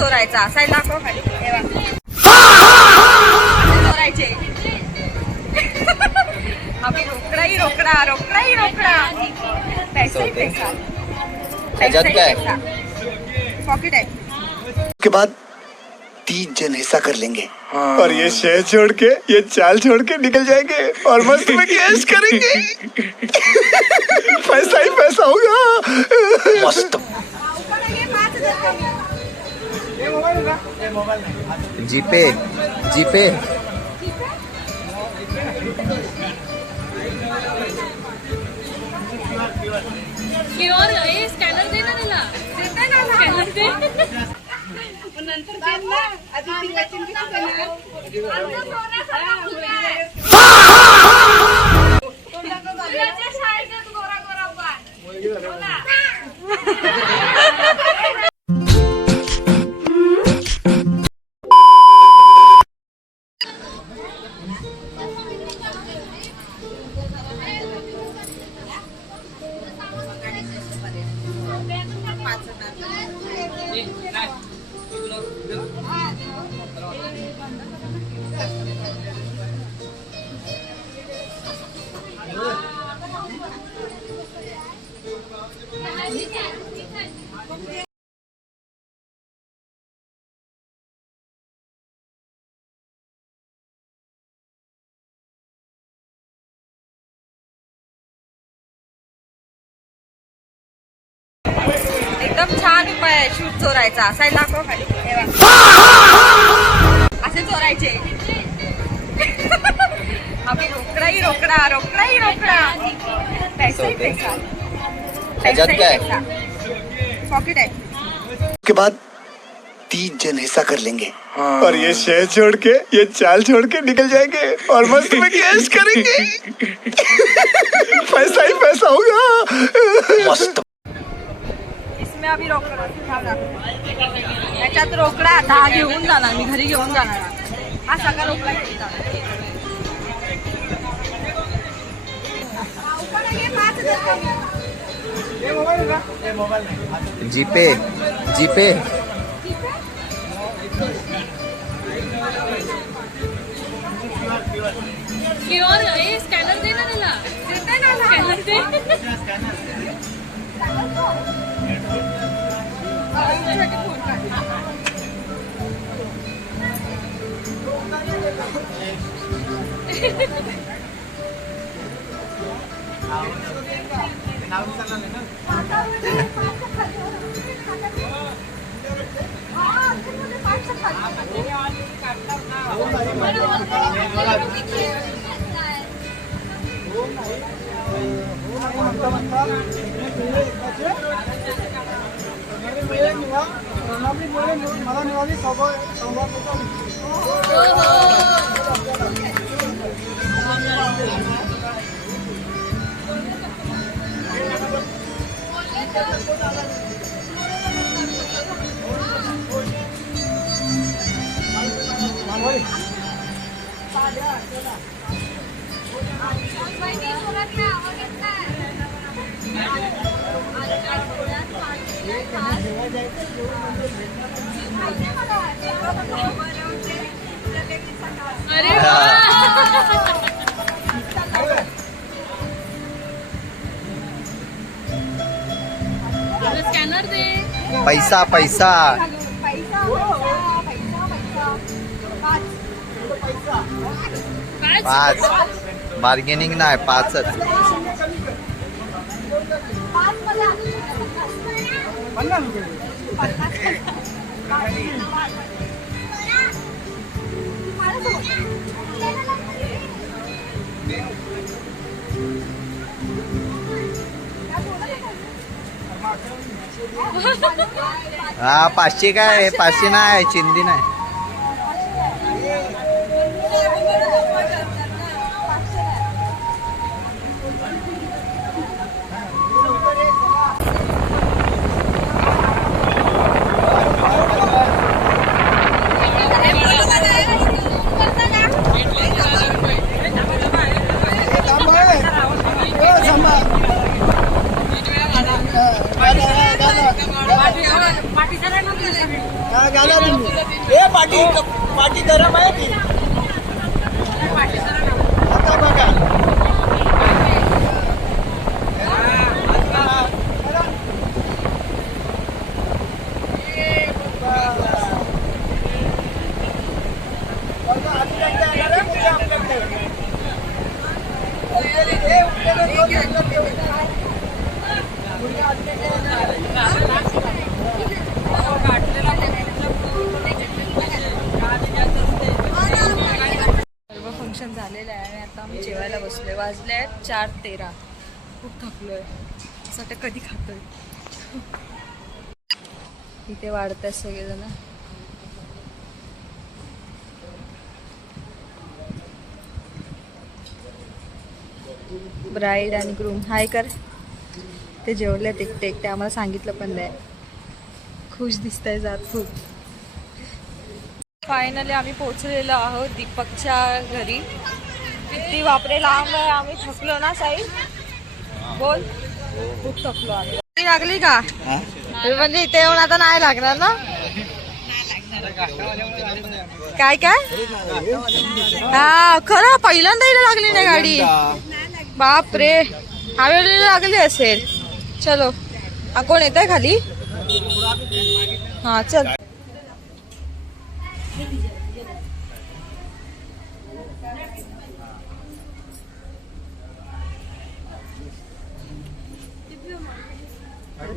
चोरायचा side दाखव खाली चोरायचे अभी रोकडा ही रोकडा रोकडा ही रोकडा पैसा ही पैसा पैसा ही पैसा पॉकेट है के बाद 3 जन हिस्सा कर लेंगे और ये शहर छोड़ के ये चाल छोड़ के निकल जाएंगे और मस्त में कैश करेंगे पैसा ही पैसा होगा मस्त जीपे जीपे स्कॅनर दे ना त्याला स्कॅनर दे नंतर देत ना आधी ती वचन किती एकदम छान उपाय आहे शूट चोरायचा साईड दाखव खाली असे चोरायचे अभी रोकडा ही रोकडा रोकडा ही रोकडा पैसा ही पैसा पैसा ही पैसा पॉकेट है के बाद 3 जन हिस्सा कर लेंगे और ये शहर छोड़ के ये चाल छोड़ के निकल जाएंगे और मस्त में कैश करेंगे पैसा ही पैसा होगा मस्त इसमें अभी रोकडा याच्यात रोकडा दहा घेऊन जाणार मी घरी घेऊन जाणार हा सगळा रोकडा घेऊन जाणार जीपे जीपे स्कॅनर दे ना त्याला स्कॅनर दे अरे स्कॅनर दे पैसा पैसा 5 बार्गेनिंग नाही 5च हा 500 काय 500 नाही चिंदी नाही पाठी गरम आहे ती आता बघा सर्व फंक्शन झालेलं आहे आणि आता आम्ही जेवायला बसलोय. वाजले आहेत 4:13. खूप थकलोय. असं वाटतं कधी खातोय. इथे वाढतात सगळेजण. ब्राईड आणि ग्रूम हाय कर. ते जेवल्यात एकटे एकटे. आम्हाला सांगितलं पण नाही. खुश दिसतंय जात खूप. फायनली आम्ही पोहोचलेलो आहोत दीपकच्या घरी. किती बापरे लांब आहे. आम्ही थकलो ना साई. बोल खूप थकलो आम्ही. लागली का म्हणजे इथे येऊन आता नाही लागणार ना. काय काय हा खरं पहिल्यांदा इथे लागली नाही गाडी. बाप रे हवेली लागली असेल. चलो कोण येत आहे खाली. हा चल.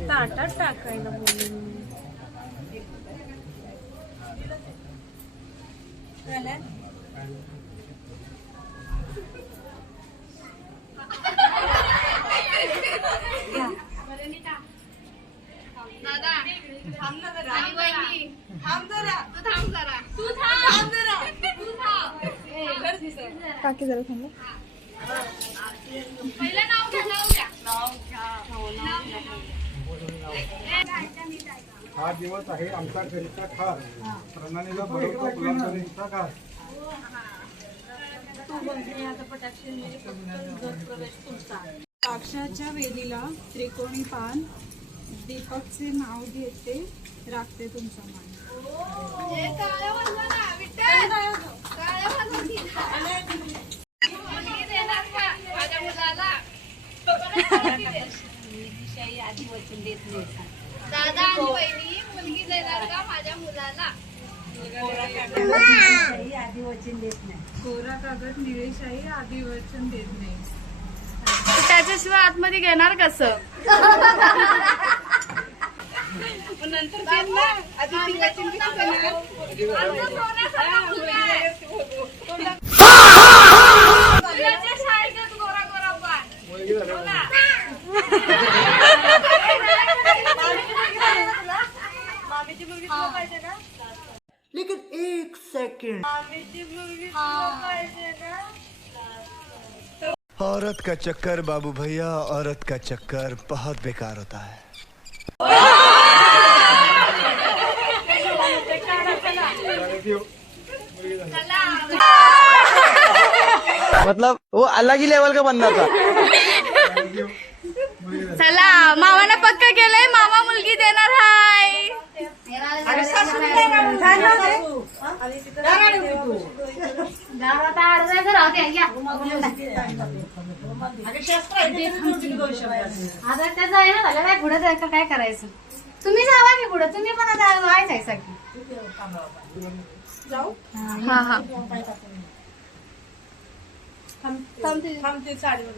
ताटात टाकायला बोलून काकी जरा थांबा. हा दिवस आहे आमचा घरीचा खास. प्रणालीला बरोबर गुलाबजामुनचा घास. द्राक्षाच्या वेलीला त्रिकोणी पान. दीपकचे नाव घेते राखते तुमचा मान. आधी वचन देत नाही. दादा आणि बहिणी मुलगी देणार का माझ्या मुलाला. आधी वचन देत नाही. कोरा कागद निळेशाही आधी वचन देत नाही. त्याच्याशिवाय आतमध्ये घेणार कसं. नंतर देत ना. आधी ती वचन किती देणार. शाळेत गोरा गोरा पान. मामीची मुलगी तुला पाहिजे ना. लेकिन एक सेकंड मामीची मुलगी तुला पाहिजे ना. औरत का चक्कर बाबू भैया, औरत का चक्कर बहुत बेकार होता है. मतलब वो अलग ही लेवल का बंदा था. चला मामाने पक्क केलंय. मामा मुलगी देणार हाय. काय करायचं. तुम्ही जावा की पुढे. तुम्ही पण जायचं. जाऊ हा हा थांबते साडीवर.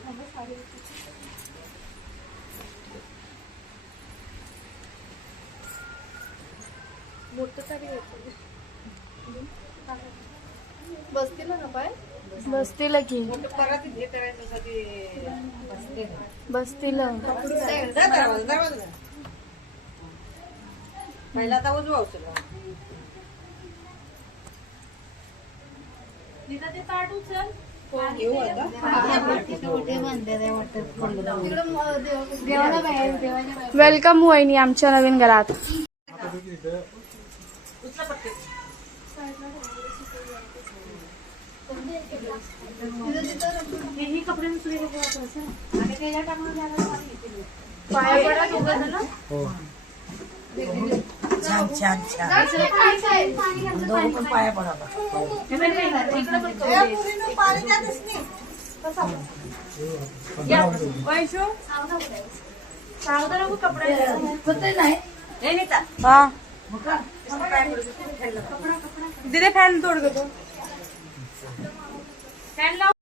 बसतील ना पाय. बसतील की. परत हे करायचं बसतील. पहिला आता उजवा उचल. ते ताट उचल. वेलकम वहिनी आमच्या नवीन घरात. पाया पडा दोघं जण. छान छान छान दोघं पण पाया पडा हा दिले फॅन तोड गं तो. फॅन लाव.